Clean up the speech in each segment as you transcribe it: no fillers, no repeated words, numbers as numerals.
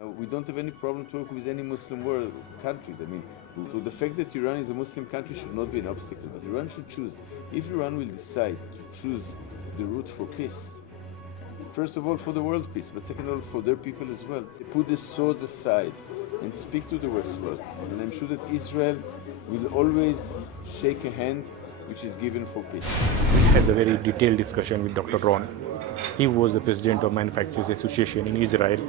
We don't have any problem to work with any Muslim world countries. I mean, so the fact that Iran is a Muslim country should not be an obstacle, but Iran should choose. If Iran will decide to choose the route for peace, first of all for the world peace, but second of all for their people as well, they put the swords aside and speak to the West world. And I'm sure that Israel will always shake a hand which is given for peace. We had a very detailed discussion with Dr. Ron. He was the president of Manufacturers Association in Israel.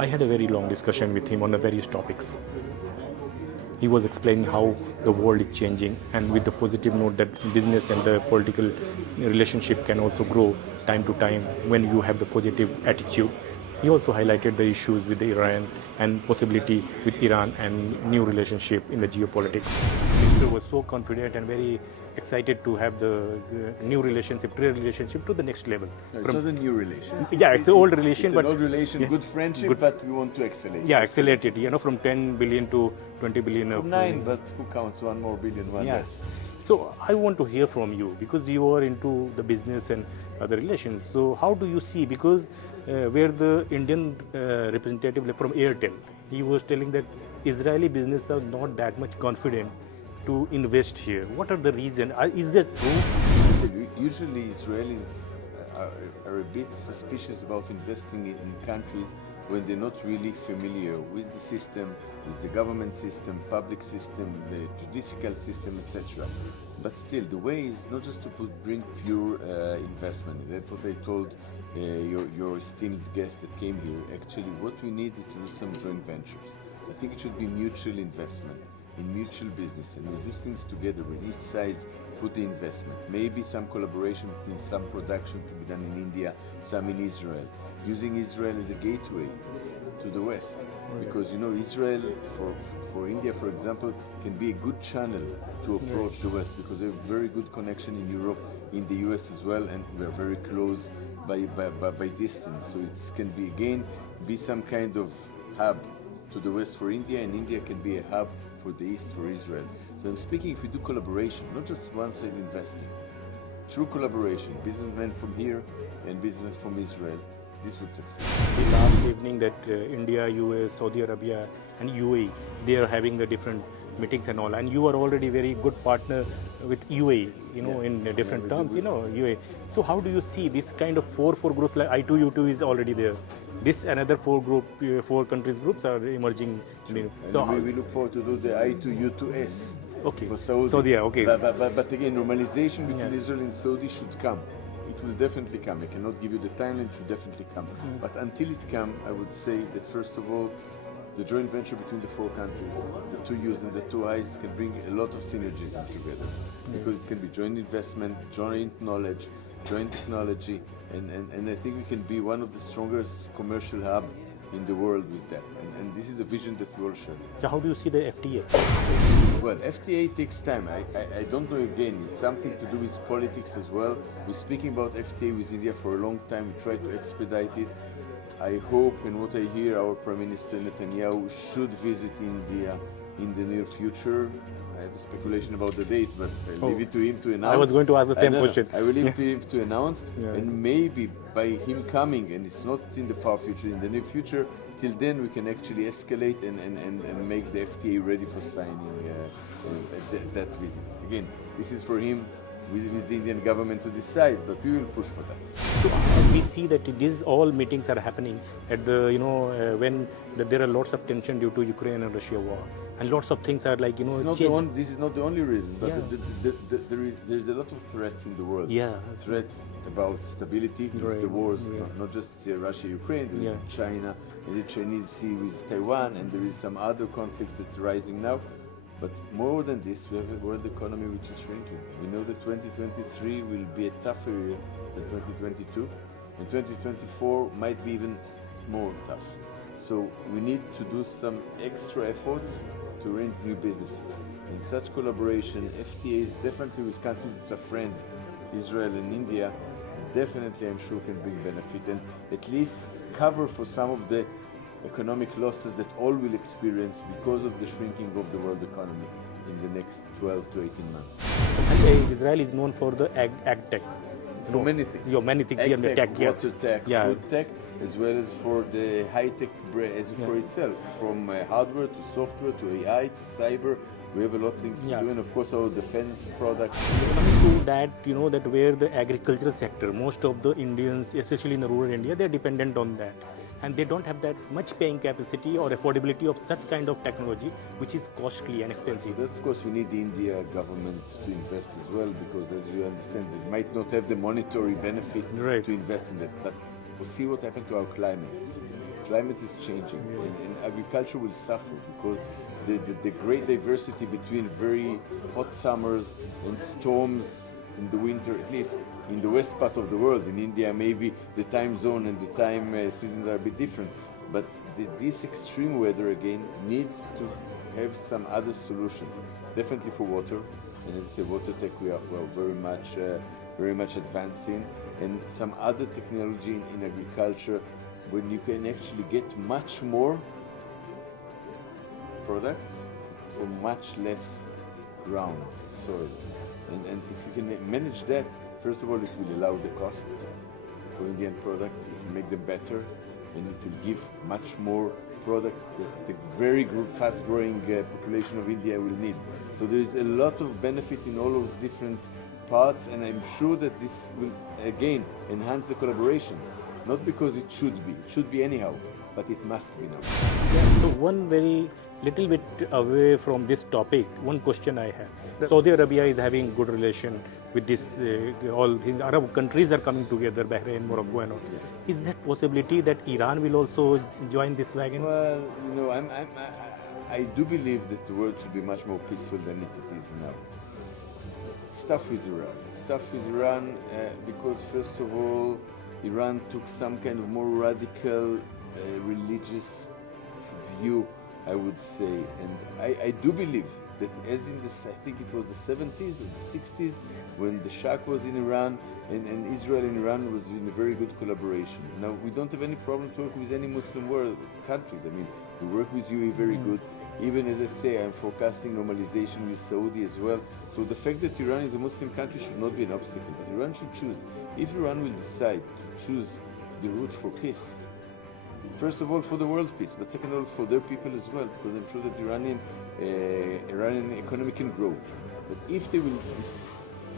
I had a very long discussion with him on the various topics. He was explaining how the world is changing, and with the positive note that business and the political relationship can also grow time to time when you have the positive attitude. He also highlighted the issues with Iran and possibility with Iran and new relationship in the geopolitics. Mr. was so confident and very excited to have the new relationship, trade relationship to the next level. No, it's not a new relation. Yeah, it's an old relation, it's but an old relation, yeah, good friendship, but we want to accelerate. Yeah, accelerate it. From 10 billion to 20 billion. From 9, but who counts 1 more billion, one less? So I want to hear from you because you are into the business and other relations. So how do you see? Because where the Indian representative from Airtel, he was telling that Israeli business are not that much confident to invest here. What are the reasons? Is that true? Usually Israelis are a bit suspicious about investing in countries when they're not really familiar with the system, with the government system, public system, the judicial system, etc. But still, the way is not just to bring pure investment. That's what I told your esteemed guest that came here. Actually, what we need is to do some joint ventures. I think it should be mutual investment in mutual business, and we do things together when each side put the investment. Maybe some collaboration between some production to be done in India, some in Israel, using Israel as a gateway to the West. Because Israel for India, for example, can be a good channel to approach the West because they have very good connection in Europe, in the US as well, and we're very close by distance. So it can be again some kind of hub to the West for India, and India can be a hub for the East for Israel. So I'm speaking if we do collaboration, not just one side investing. True collaboration, businessmen from here and businessmen from Israel, this would succeed. The last evening that India, US, Saudi Arabia and UAE, they are having the different meetings and all, and you are already very good partner with UAE, in different terms, UAE. So how do you see this kind of 4 groups like I2U2 is already there? This another 4 countries groups are emerging. So we look forward to do the I2U2S. Okay. For Saudi. Saudi, okay. But again, normalization between Israel and Saudi should come. It will definitely come. I cannot give you the timeline, it should definitely come. But until it comes, I would say that first of all, the joint venture between the 4 countries, the 2 U's and the 2 I's can bring a lot of synergism together. Because it can be joint investment, joint knowledge, joint technology, and I think we can be one of the strongest commercial hub in the world with that. And this is a vision that we all share. So how do you see the FTA? Well, FTA takes time. I don't know, again, it's something to do with politics as well. We're speaking about FTA with India for a long time. We try to expedite it. I hope, and what I hear, our Prime Minister Netanyahu should visit India in the near future. I have a speculation about the date, but I leave it to him to announce. I was going to ask the same question. I will leave it to him to announce, and maybe by him coming, and it's not in the far future, in the near future, till then we can actually escalate and make the FTA ready for signing that visit. Again, this is for him with the Indian government to decide, but we will push for that. So we see that these all meetings are happening at the when there are lots of tension due to Ukraine and Russia war, and lots of things are like this is not the only reason, but there is a lot of threats in the world. Yeah, threats about stability, right. The wars, not just Russia, Ukraine, there is China and the Chinese Sea with Taiwan, and there is some other conflicts that are rising now. But more than this, we have a world economy which is shrinking. We know that 2023 will be a tougher year than 2022, and 2024 might be even more tough. So we need to do some extra efforts to rent new businesses. In such collaboration, FTAs definitely with countries which are friends, Israel and India, definitely I'm sure can bring benefit and at least cover for some of the economic losses that all will experience because of the shrinking of the world economy in the next 12 to 18 months. And Israel is known for the ag tech. for many things. Many things. Ag Yeah, tech, yeah. water tech, Yeah. food tech, as well as for the high-tech for itself, from hardware to software to AI to cyber. We have a lot of things to do, and of course our defense products. Coming to that, that where the agricultural sector, most of the Indians, especially in the rural India, they're dependent on that. And they don't have that much paying capacity or affordability of such kind of technology, which is costly and expensive. So that, of course, we need the India government to invest as well, because as you understand, it might not have the monetary benefit to invest in that. But we'll see what happened to our climate. Climate is changing, and agriculture will suffer because the great diversity between very hot summers and storms in the winter, at least in the west part of the world. In India, maybe the time zone and the time seasons are a bit different. But this extreme weather, again, needs to have some other solutions. Definitely for water, and as I say, water tech we are very much advancing, and some other technology in agriculture when you can actually get much more products for much less ground, soil. And if you can manage that, first of all, it will allow the cost for Indian products, it will make them better, and it will give much more product that the very fast-growing population of India will need. So there is a lot of benefit in all of those different parts, and I'm sure that this will, again, enhance the collaboration. Not because it should be anyhow, but it must be now. Yeah, so one very little bit away from this topic, one question I have. Saudi Arabia is having good relation with this, all things. Arab countries are coming together, Bahrain, Morocco and all. Yeah. Is that possibility that Iran will also join this wagon? Well, I do believe that the world should be much more peaceful than it is now. It's tough with Iran. It's tough with Iran because, first of all, Iran took some kind of more radical religious view, I would say. And I do believe that as in this, I think it was the 70s or the 60s, when the Shah was in Iran and Israel and Iran was in a very good collaboration. Now, we don't have any problem to work with any Muslim world countries. I mean, we work with UAE very good. Even as I say, I'm forecasting normalization with Saudi as well. So the fact that Iran is a Muslim country should not be an obstacle, but Iran should choose. If Iran will decide to choose the route for peace, first of all for the world peace, but second of all for their people as well, because I'm sure that Iranian economy can grow. But if they will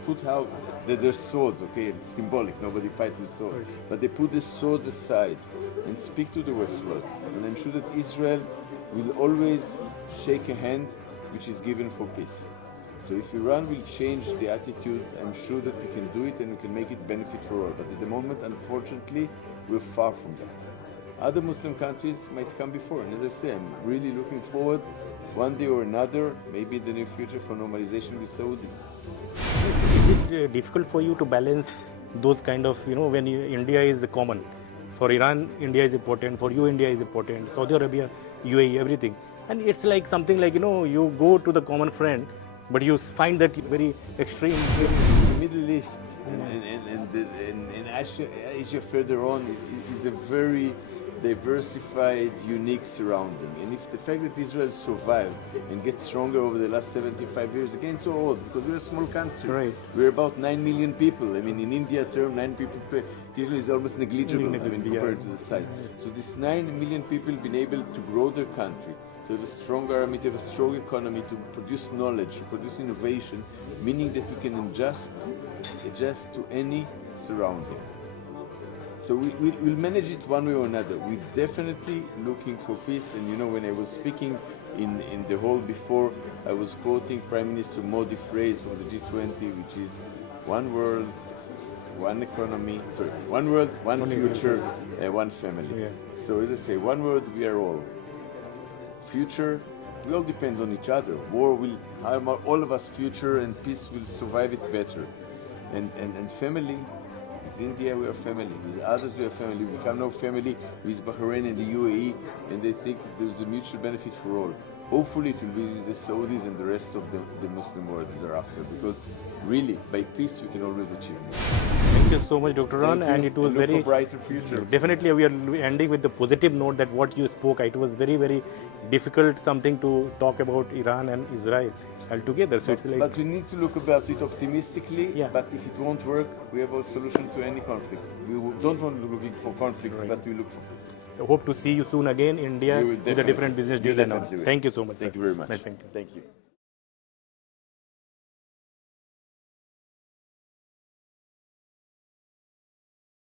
put out their swords, okay, symbolic, nobody fight with swords, but they put the swords aside and speak to the West world, and I'm sure that Israel will always shake a hand which is given for peace. So if Iran will change the attitude, I'm sure that we can do it and we can make it benefit for all. But at the moment, unfortunately, we're far from that. Other Muslim countries might come before, and as I say, I'm really looking forward one day or another, maybe in the near future, for normalization with Saudi. Is it difficult for you to balance those kind of, when India is common? For Iran, India is important. For you, India is important. Saudi Arabia, UAE, everything. And it's like something like, you go to the common friend, but you find that very extreme. The Middle East and Asia further on is a very diversified, unique surrounding. And if the fact that Israel survived and gets stronger over the last 75 years, again, so old, because we're a small country. Right. We're about 9 million people. I mean, in India term, 9 people is almost negligible when compared to the size. So this 9 million people been able to grow their country, to have a strong army, to have a strong economy, to produce knowledge, to produce innovation, meaning that we can adjust to any surrounding. So we'll manage it one way or another. We're definitely looking for peace. And when I was speaking in the hall before, I was quoting Prime Minister Modi's phrase from the G20, which is one world, one economy, one world, one future, one family. Yeah. So as I say, one world, we are all. Future, we all depend on each other. War will harm all of us future, and peace will survive it better. And family, with India we are family, with others we are family. We become now family with Bahrain and the UAE, and they think that there's a mutual benefit for all. Hopefully it will be with the Saudis and the rest of the Muslim world thereafter, because really, by peace we can always achieve more. Thank you so much, Dr. Ron. Thank you, And it was look very for brighter future. Definitely, we are ending with the positive note that what you spoke. It was very, very difficult something to talk about Iran and Israel altogether. So it's like. But we need to look about it optimistically. Yeah. But if it won't work, we have a solution to any conflict. We don't want to look for conflict, Right. but we look for peace. So hope to see you soon again in India We will with a definitely- different business you deal and all. definitely will. Thank you so much. Thank sir. you very much. Thank you. Thank you.